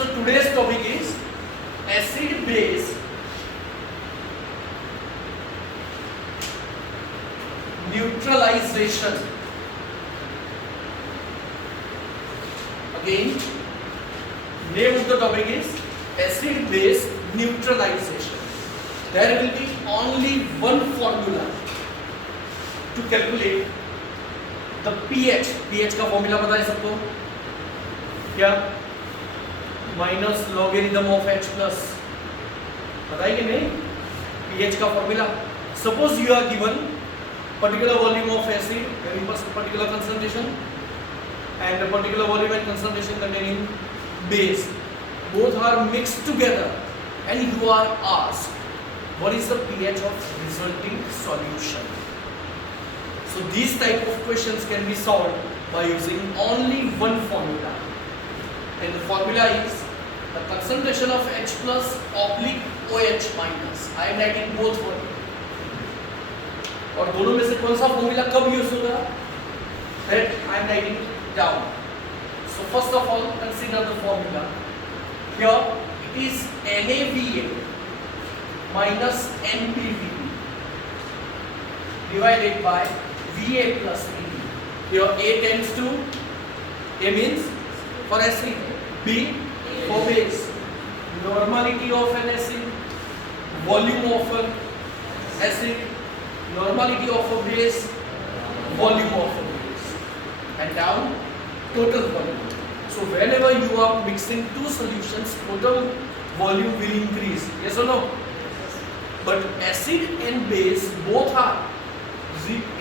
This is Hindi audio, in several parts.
So today's topic is acid base neutralization. Again, name of the topic is acid base neutralization. There will be only one formula to calculate the pH. pH का फॉर्मूला पता है सबको क्या? Minus logarithm of H plus, पता है कि नहीं? pH का formula. Suppose you are given particular volume of acid having particular concentration and a particular volume and concentration containing base. Both are mixed together and you are asked what is the pH of resulting solution. So these type of questions can be solved by using only one formula, and the formula is the concentration of H plus oblique OH minus. I am writing both for you. और दोनों में से कौन सा फॉर्मूला कब यूज होगा? That I am writing down. So first of all, consider the formula. Here it is NaVa minus NbVb divided by Va plus Vb. Here A tends to, A means for acid, B for base. Normality of an acid, volume of an acid, normality of a base, volume of a base, and down total volume. So whenever you are mixing two solutions, total volume will increase. Yes or no? But acid and base both are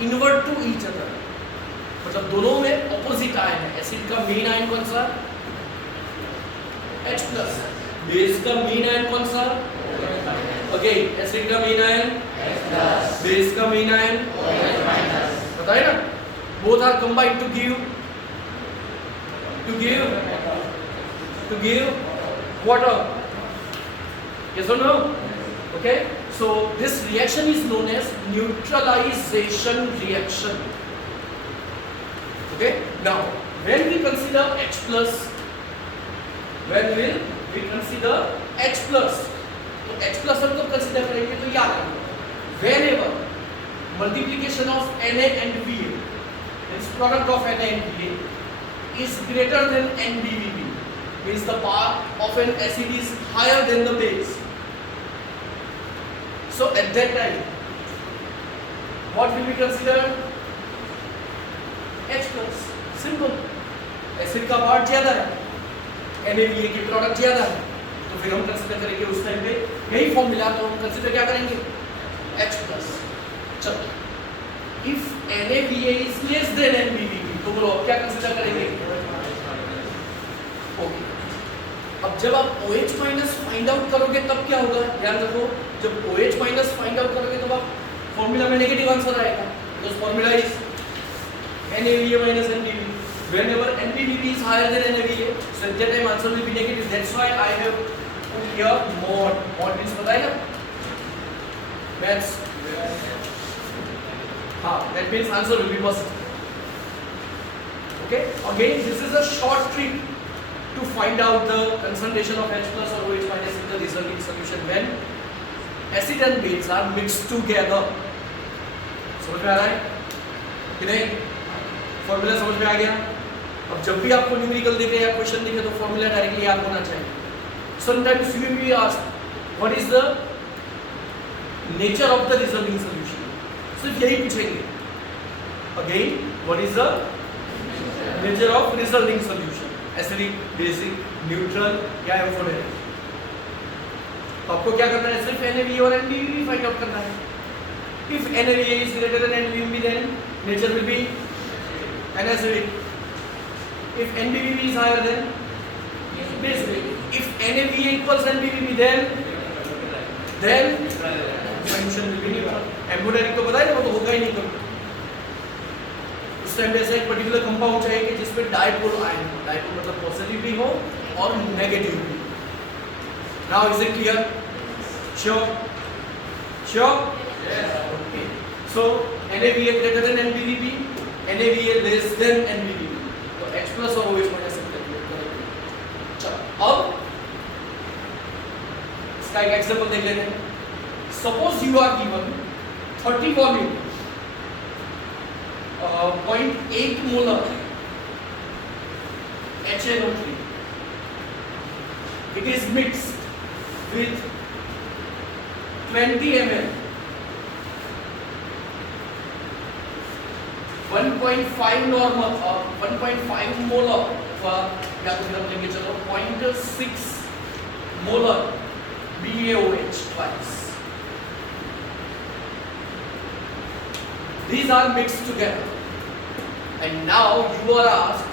inward to each other. मतलब दोनों में opposite आयन है. एसिड का मेन आयन कौन सा? H plus. बेस का मेन आयन कौन सा? Again, एसिड का मेन आयन बेस का मेन आयन पता है ना? Both are combined to give water. Yes or no? Okay, so this reaction is known as neutralization reaction. Okay, now when we consider H plus, तो H plus हम कब कंसीडर करेंगे? तो याद रखो, whenever multiplication of Na and Va, means product of Na and Va, is greater than NbVb, means the power of an acid is higher than the base. So at that time, what will be considered? H plus. Simple. Acid का पार्ट ज्यादा है, NaVa की प्रोडक्ट ज्यादा है, तो फिर हम कंसीडर करेंगे उस टाइम पे यही फॉर्मूला. तो हम कंसीडर क्या करेंगे? H plus. चलो, if NaVa is less than NbVb, तो बोलो अब क्या कंसीडर करेंगे? ओके. अब जब आप OH माइनस फाइंड आउट करोगे तब क्या होगा? ध्यान रखो, जब OH माइनस फाइंड आउट करोगे तब आप फॉर्मूला में नेगेटिव आंसर आएगा. तो formula is NaVa minus NbVb. Whenever NbVb is higher than NaVa, so at that time answer will be negative. That's why I have put here mod. Mod means पता है ना? Maths. हाँ, that means answer will be positive. Okay. Again, this is a short trick to find out the concentration of H plus or OH minus in the resulting solution when acid and base are mixed together. समझ में आ रहा है कि नहीं? फॉर्मूला समझ में आ गया? अब जब भी आपको न्यूमेरिकल दिखे या क्वेश्चन दिखे तो फॉर्मूला डायरेक्टली याद होना चाहिए. Sometimes you will be asked what is the nature of the resulting solution. सिर्फ यही पूछेंगे. Again, what is the nature of resulting solution? Acidic, basic, neutral या amphoteric. आपको क्या करना है? सिर्फ NaVa और NbVb फाइंड आउट करना है. If NaVa is greater than NbVb, then nature will be an acidic. If NbVb is higher than basic. If NaVa equals NbVb, then solution will be neutral. Amphoteric तो पता है ना, वो तो होगा ही नहीं कभी. उस टाइम पे ऐसा एक पर्टिकुलर कंपाउंड चाहिए कि जिसपे डाइपोल आयन हो. डाइपोल मतलब पॉजिटिव भी हो और नेगेटिव भी. Now is it clear? Sure? Yes. Okay. So NaVa greater than NbVb, NaVa less than NbVb. तो H plus और OH माइनस सब कैलकुलेट करेंगे. चलो, अब एक एग्जांपल देख लेते हैं. Suppose you are given 30 volume, 0.8 molar HNO3. It is mixed with 20 ml 1.5 normal 1.5 molar या तो फिर हम लेंगे चलो 0.6 molar BaOH twice. These are mixed together, and now you are asked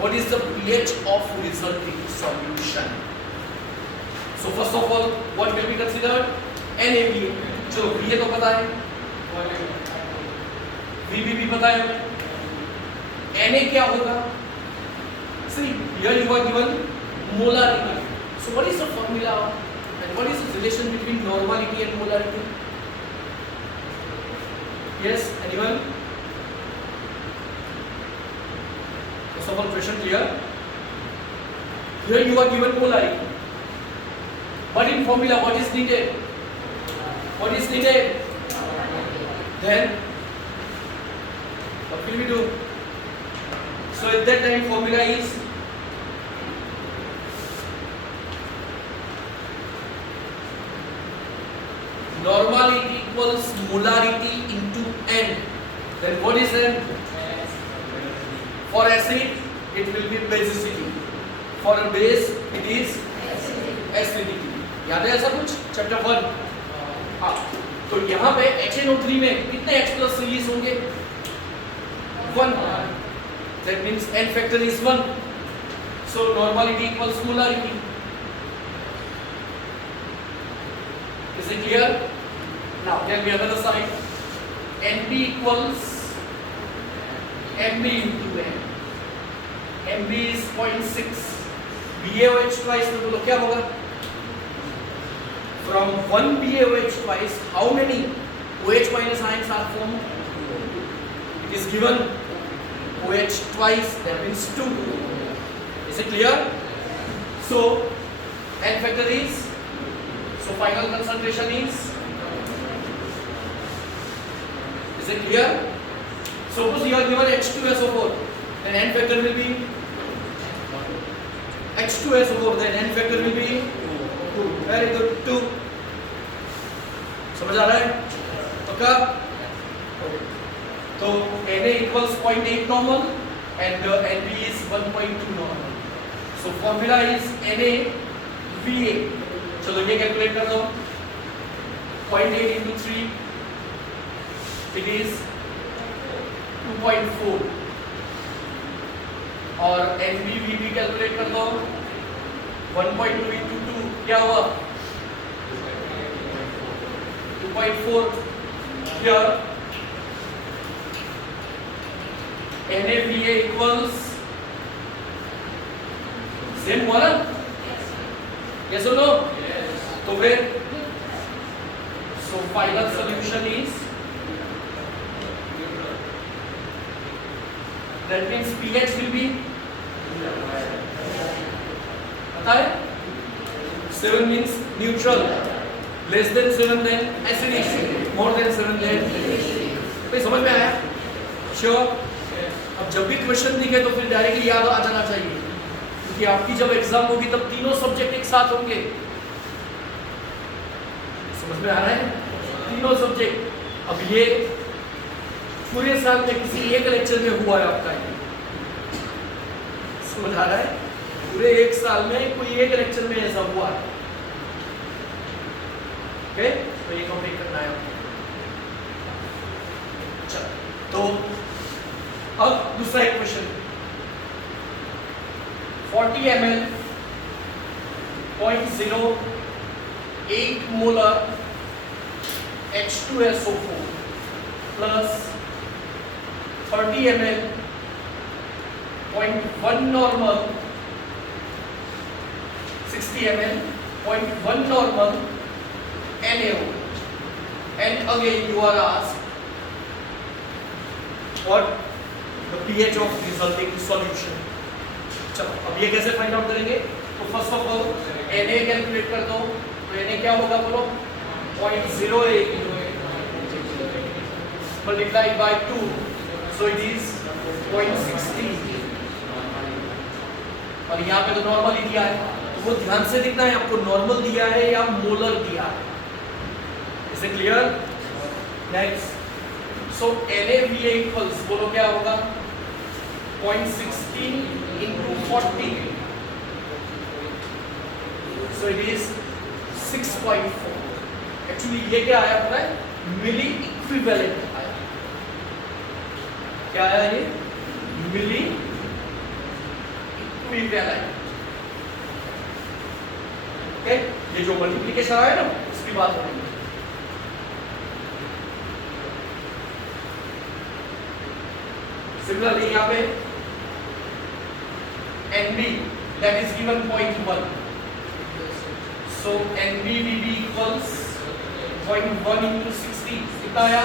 what is the pH of resulting solution. So first of all, what will be considered? NaBA. चलो BA तो पता है, VB भी पता है हमें. Na क्या होगा? See, here you are given molarity. So what is the formula and what is the relation between normality and molarity? Yes, anyone? First of all, question clear? Here you are given molarity. But in formula, what is needed? What is needed? Then, what will we do? So at that time, formula is normality equals molarity into N. Then what is N? For acid, it will be basicity. For a base, it is acidity. याद है ऐसा कुछ? Chapter 1. हाँ. तो यहाँ पे HNO3 में कितने H plus रिलीज होंगे? 1. That means N factor is 1. So normality equals molarity. Is it clear? Now tell me another side. NB equals MB into N. MB is 0.6. BaOH twice में बोलो क्या होगा? From 1 BaOH twice, how many OH minus ions are formed? It is given OH twice, that means 2. Is it clear? So N factor is, so final concentration is it clear? Suppose you are given H2SO4, then N factor will be H2SO4, then N factor will be 2. Very good, 2. समझ आ रहा है? पक्का? तो Na equals 0.8 normal and Nb is 1.2 normal. So formula is NaVa. चलो ये कैलकुलेट कर दो. 0.8 into 3. It is 2.4 और NbVb कैलकुलेट कर दो. 1.2 into 2 क्या हुआ? 2.4. Here NaVa equals same हुआ ना? Yes or no? Yes. तो फिर so final solution is, that means pH will be, पता है? 7 means neutral, less than 7 then acidic, more than 7 then भाई समझ में आया? Sure? अब जब भी क्वेश्चन दिखे तो फिर डायरेक्टली याद आ जाना चाहिए, क्योंकि आपकी जब एग्जाम होगी तब तीनों सब्जेक्ट एक साथ होंगे. समझ में आ रहा है? तीनों सब्जेक्ट. अब ये पूरे साल में किसी एक लेक्चर में हुआ है आपका, समझ आ रहा है? पूरे एक साल में कोई एक लेक्चर में ऐसा हुआ है. ओके, तो ये कंप्लीट करना है आपको. चलो, तो अब दूसरा एक question. 40 ml 0.08 molar H2SO4 plus 30 ml 0.1 normal 60 ml 0.1 normal NaO, and again you are asked what the pH of resulting solution. चलो अब ये कैसे फाइंड आउट करेंगे? तो first of all Na calculate कर दो. तो यानी क्या होगा बोलो 0.08 multiplied by 2, so it is 0.16 और यहाँ पे तो नॉर्मल ही दिया है, तो वो ध्यान से दिखना है आपको नॉर्मल दिया है या मोलर दिया है। Is it clear? Next, so NaVa equals बोलो क्या होगा 0.16 into 40, so it is 6.4। Actually ये क्या आया पता है, मिली इक्विवेलेंट आया। क्या आया ये? मिली इक्विवेलेंट। ओके, ये जो मल्टीप्लिकेशन आया ना उसकी बात हो रही है। सिमिलरली यहाँ पे NB that is given 0.1, so NBVB equals 0.1 into 60 कितना आया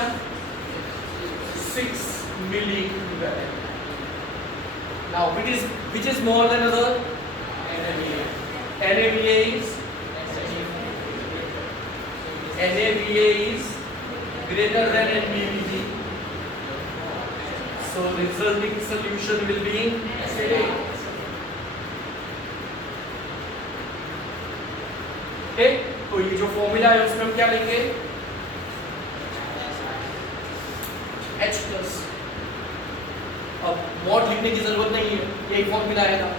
6 milli equivalent। Now which is more than other? NaVa is greater than NBVB, so resulting solution will be acidic। Okay, तो ये जो फॉर्मूला है उसमें हम क्या लेंगे H प्लस। अब मॉड लिखने की जरूरत नहीं है, यही फॉर्मूला आएगा।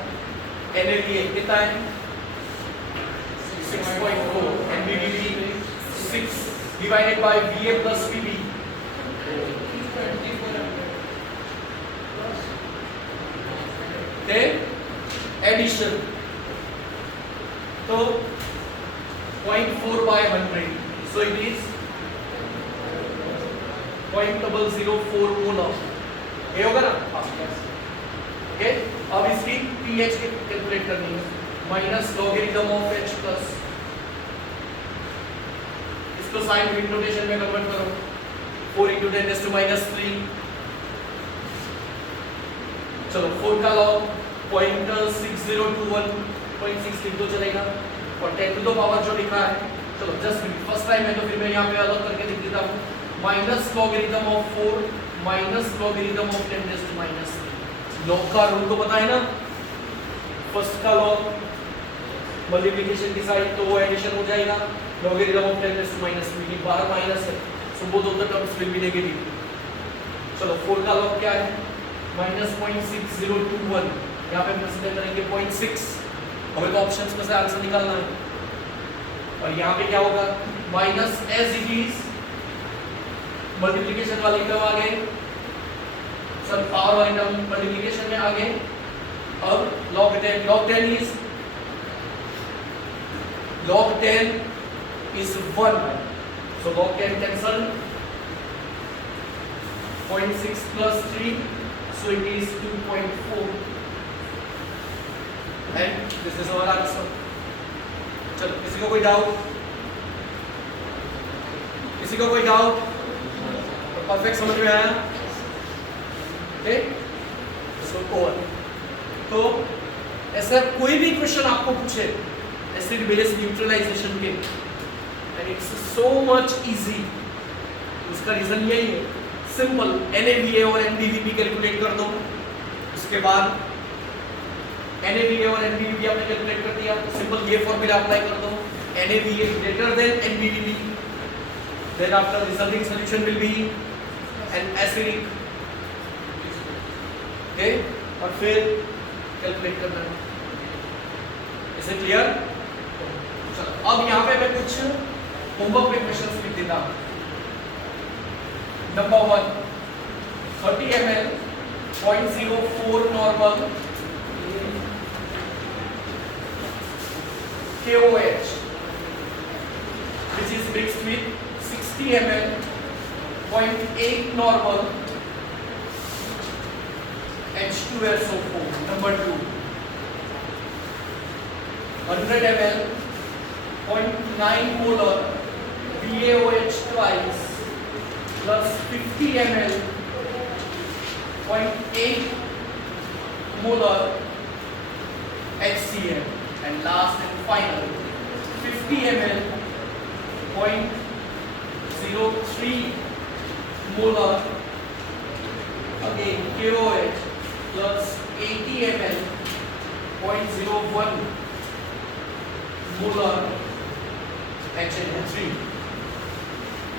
NaVa कितना है 6.4, NBVB 6 divided by Va plus Vb, then addition, तो 0.4 by 100, so it is 0.004 molar. ये होगा ना? ओके, अब इसकी pH कैलकुलेट करनी है, minus logarithm of H plus, इसको साइन विद नोटेशन में कन्वर्ट करो, 4 into 10⁻³ चलो 4 का लॉग 0.6021 0.6 लिख दो चलेगा, और 10 टू द पावर जो लिखा है, चलो जस्ट फर्स्ट टाइम है तो फिर मैं यहाँ पे अलग करके लिख देता हूँ, minus logarithm of 4 minus logarithm of 10⁻³ log का रूल तो पता है ना, फर्स्ट का लॉग मल्टीप्लिकेशन की साइड तो वो एडिशन हो जाएगा, लॉगरिथम ऑफ 10⁻³ की 12 माइनस है, so both of the terms will be negative. चलो 4 का लॉग क्या है माइनस 0.6021, यहाँ पे कंसीडर करेंगे 0.6, हमें तो ऑप्शंस में से आंसर निकालना है, और यहाँ पे क्या होगा minus as it is multiplication वाली टर्म आ गए, सब पावर वाली टर्म मल्टीप्लिकेशन में आ गए। अब log 10 is 1, so log 10 cancel, 0.6 plus 3, so it is 2.4, and this is our answer। चलो किसी को कोई डाउट? किसी को कोई डाउट? परफेक्ट समझ में आया? Okay, so over. तो ऐसा कोई भी क्वेश्चन आपको पूछे एसिड बेस न्यूट्रलाइजेशन के, and it's so much easy, उसका रीजन यही है, सिंपल NaVa और NBVB कैलकुलेट कर दो, उसके बाद NaVa और NBVB आपने कैलकुलेट कर दिया, सिंपल ये फॉर्मूला अप्लाई कर दो, NaVa greater than NBVB, then after resulting solution will be an acidic। Okay, और फिर कैलकुलेट करना है। Is it clear? चलो अब यहाँ पे मैं कुछ होमवर्क में क्वेश्चंस लिख देता हूँ। Number 1, 30 ml 0.04 normal KOH which is mixed with 60 ml 0.8 normal H2SO4. Number 2, 100 ml 0.9 molar BaOH twice plus 50 ml 0.8 molar HCl, and last and final 50 ml 0.03 molar. Again KOH plus 80 ml 0.01 molar HNO3.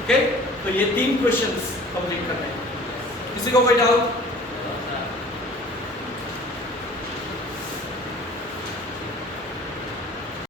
Okay, तो ये 3 क्वेश्चंस कंप्लीट करने हैं. किसी को कोई डाउट?